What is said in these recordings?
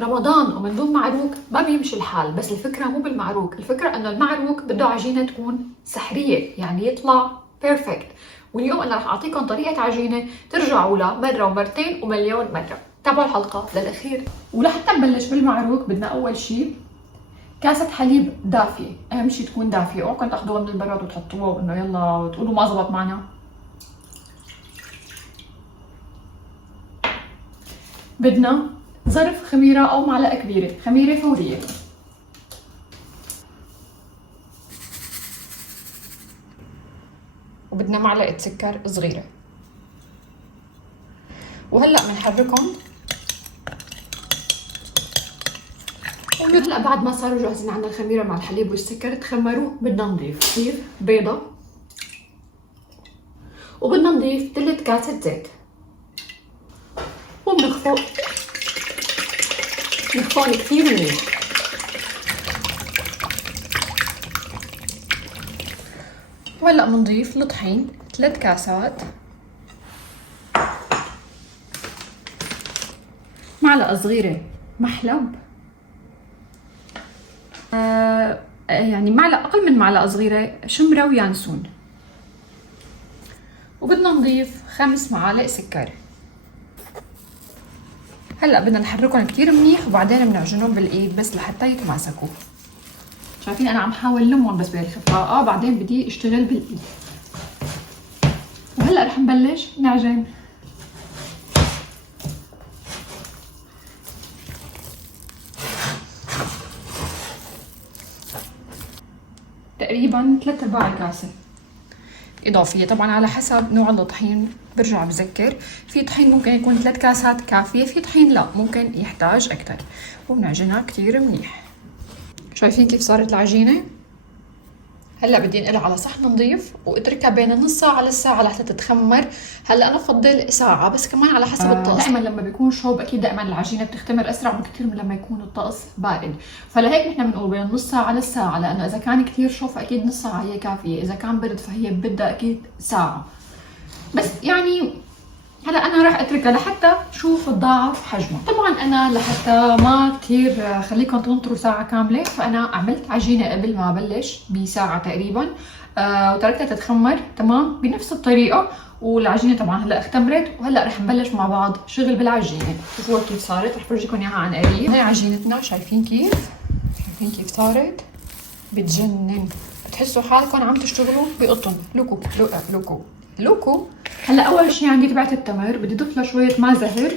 رمضان ومن دون معروك ما بيمشي الحال. بس الفكرة مو بالمعروك، الفكرة انه المعروك بده عجينة تكون سحرية، يعني يطلع بيرفكت. واليوم انا رح اعطيكم طريقة عجينة ترجعوا لها مرة ومرتين ومليون مرة. تابعوا الحلقة للاخير. ولحتى نبلش بالمعروك بدنا اول شيء كاسة حليب دافية، اهم شيء تكون دافية، اوعكم تاخذوها من البراد وتحطوها وانه يلا وتقولوا ما زبط معنا. بدنا ظرف خميرة او معلقة كبيرة، خميرة فورية. وبدنا معلقة سكر صغيرة. وهلا بنحركهم. وهلا بعد ما صاروا جاهزين عندنا الخميرة مع الحليب والسكر تخمروا، بدنا نضيف بيضة، وبدنا نضيف ثلث كاسة زيت، وبنخفق نخفقهم كثير منيح. وهلا بنضيف الطحين 3 كاسات، معلقة صغيرة محلب، يعني معلقة أقل من معلقة صغيرة شمرة ويانسون، وبدنا نضيف 5 معالق سكر. هلا بدنا نحركهم كتير منيح وبعدين بنعجنهم بالايد بس لحتى يتماسكوا. شايفين انا عم حاول لمهم بس بالخفاقة، بعدين بدي اشتغل بالايد. وهلا رح نبلش نعجن. تقريبا 3/4 كاسة إضافية، طبعا على حسب نوع الطحين. برجع بذكر في طحين ممكن يكون 3 كاسات كافية، في طحين لا ممكن يحتاج أكتر. وبنعجنها كتير منيح. شايفين كيف صارت العجينة؟ هلا بدي انقلها على صحن نظيف واتركها بين نص ساعة للساعة لحتى تتخمر. هلا انا بفضل ساعة بس كمان على حسب الطقس. دائما لما بيكون شوب اكيد دائما العجينة بتختمر اسرع بكثير من لما يكون الطقس بارد، فلهيك نحن بنقول بين نص ساعة للساعة، لانه اذا كان كثير شوب فاكيد نص ساعة هي كافية، اذا كان برد فهي بدها اكيد ساعة. بس يعني هلا انا راح اتركها لحتى شوف تضاعف حجمها. طبعا انا لحتى ما كثير خليكم تنطروا ساعه كامله، فانا عملت عجينه قبل ما ابلش بساعه تقريبا، وتركتها تتخمر تمام بنفس الطريقه. والعجينه طبعا هلا اختمرت، وهلا رح نبلش مع بعض شغل بالعجينه. شوفوا كيف صارت، رح فرجيكم اياها عن قريب. هي عجينتنا، شايفين كيف صارت؟ بتجنن، بتحسوا حالكم عم تشتغلوا بقطن. لوكو. هلا اول شيء عندي تبعت التمر، بدي اضيف له شويه ماء زهر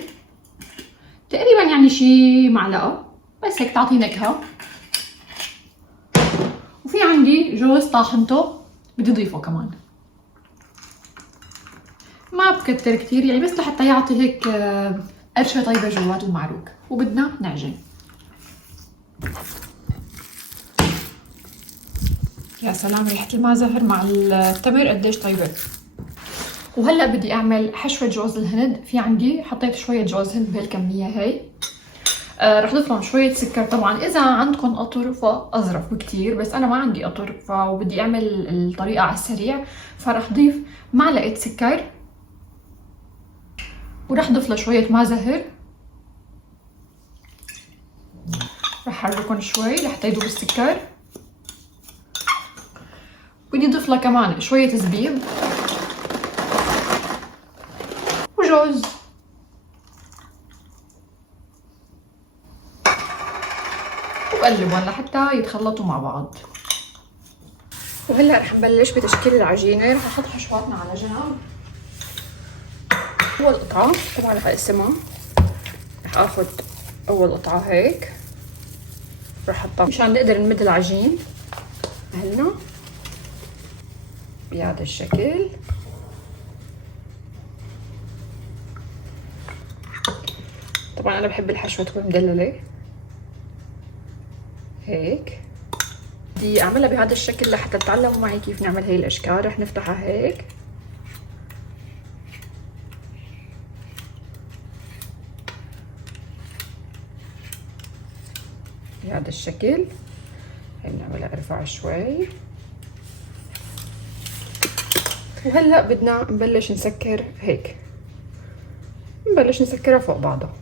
تقريبا يعني شي معلقه بس هيك تعطي نكهه. وفي عندي جوز طاحنته بدي اضيفه كمان، ما بكتر كتير يعني بس لحتى يعطي هيك قرشه طيبه جوات المعروك. وبدنا نعجن. يا سلام ريحه الماء زهر مع التمر قديش طيبه. وهلا بدي اعمل حشوه جوز الهند. في عندي حطيت شويه جوز هند بهالكميه هي. رح اضيف لهم شويه سكر. طبعا اذا عندكم قطر فاظرف بكتير، بس انا ما عندي قطر وبدي اعمل الطريقه على السريع، فرح اضيف معلقه سكر، ورح اضيف له شويه ماء زهر. رح احركهم شوي لحتى يذوب السكر. بدي اضيف له كمان شويه زبيب وجوز. وبقلبهم لحتى يتخلطوا مع بعض. وهلا رح نبلش بتشكيل العجينه. رح احط حشواتنا على جنب. اول قطعه طبعا رح اقسمها. رح اخذ اول قطعه هيك، رح احطها مشان نقدر نمد العجين هنا بهذا الشكل. طبعا انا بحب الحشوه تكون مدلله هيك. بدي اعملها بهذا الشكل لحتى تتعلموا معي كيف نعمل هي الاشكال. رح نفتحها هيك بهذا الشكل. هي بنعملها ارفع شوي. وهلا بدنا نبلش نسكر هيك، نبلش نسكرها فوق بعضها.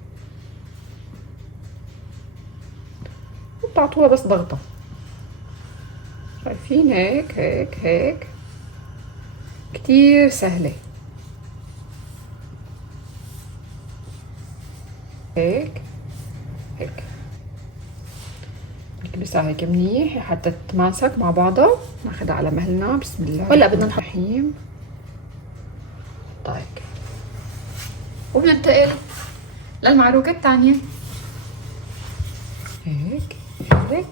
بتعطوها بس ضغطة. شايفين؟ هيك هيك هيك، كتير سهلة. هيك هيك نكبسها هيك منيح حتى تتماسك مع بعضها. ناخدها على مهلنا. بسم الله. هلا بدنا نحط الرحيم. طيب، وبننتقل للمعروكة الثانية. هيك هيك.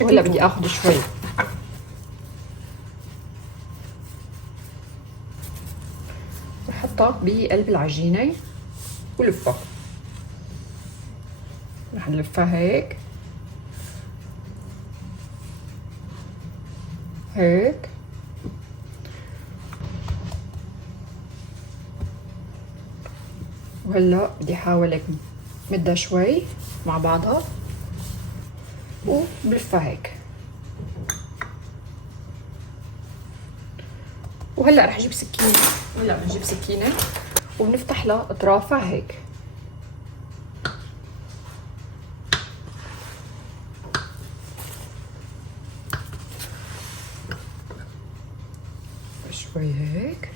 هلا بدي اخذ شوي بحطها بقلب العجينة ولفها. رح نلفها هيك هيك. وهلا بدي احاول هيك مدها شوي مع بعضها وبلفها هيك. وهلا رح اجيب سكينه. وهلا بنجيب سكينه وبنفتح لها اطرافها هيك. شوي هيك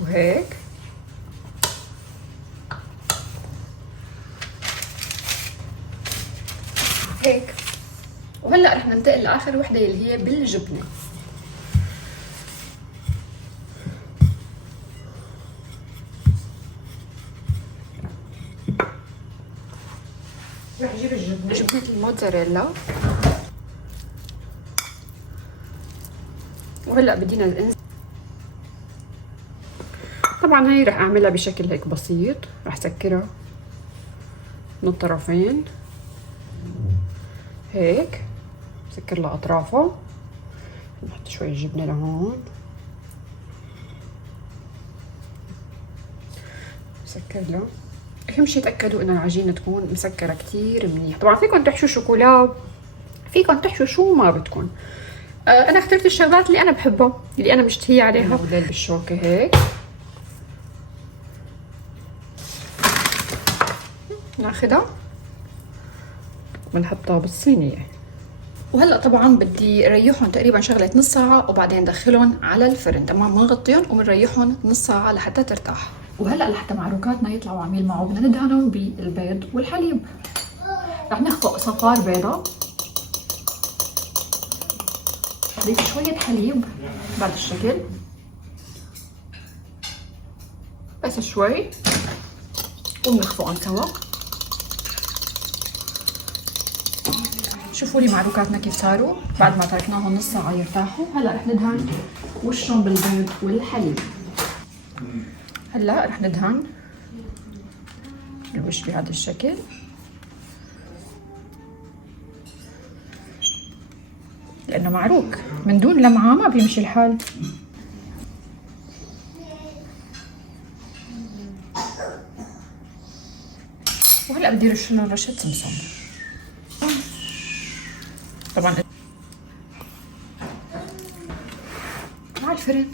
وهيك. هيك. وهلا رح ننتقل لاخر وحده اللي هي بالجبنه. رح اجيب جبنه الموتزاريلا. وهلا بدينا ننزل. طبعا هي رح اعملها بشكل هيك بسيط. رح سكرها من الطرفين هيك. سكر لها اطرافها. نحط شوي جبنه لهون. سكر لها. اهم شي تاكدوا ان العجينه تكون مسكره كتير منيح. طبعا فيكم تحشوا شوكولا، فيكم تحشوا شو ما بدكم. انا اخترت الشغلات اللي انا بحبها، اللي انا مشتهيه عليها. وديل بالشوكه هيك. ناخدها ونحطها بالصينيه. وهلا طبعا بدي ريحهم تقريبا شغله نص ساعه وبعدين ندخلهم على الفرن. تمام، بنغطيهم وبنريحهم نص ساعه لحتى ترتاح. وهلا لحتى معروكاتنا يطلعوا عميل معه بدنا ندهنهم بالبيض والحليب. رح نخفق صفار بيضه. نضيف شويه حليب بهذا الشكل بس شوي وبنخفقهم سوا. شوفوا لي معروكاتنا كيف صاروا بعد ما تركناهم نص ساعه يرتاحوا. هلا رح ندهن وشهم بالبيض والحليب. هلا رح ندهن الوش بهذا الشكل. لانه معروك من دون لمعه ما بيمشي الحال. وهلا بدي رش لهم رشه سمسم. طبعا مع الفرن.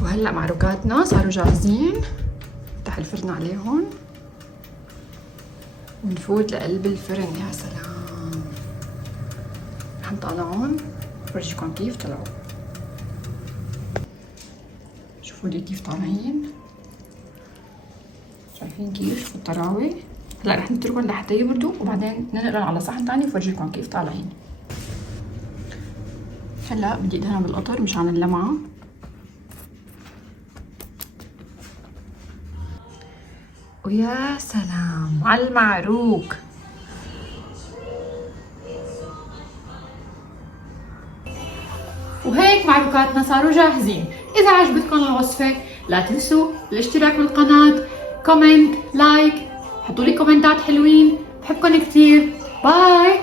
وهلا معروكاتنا صاروا جاهزين. نفتح الفرن عليهم ونفوت لقلب الفرن. يا سلام. رح نطلعهم بورجيكم كيف طلعوا. شوفوا لي كيف طالعين. شايفين كيف؟ شوفوا الطراوه. هلا رح نتركهم لحتى يبردوا وبعدين ننقلهم على صحن ثاني وفرجيكم كيف طالعين. هلا بدي ادهنهم بالقطر مشان اللمعه. ويا سلام على المعروك. وهيك معروكاتنا صاروا جاهزين. إذا عجبتكم الوصفة لا تنسوا الاشتراك بالقناة، كومنت، لايك، حطوا لي كومنتات حلوين. بحبكم كتير. باي.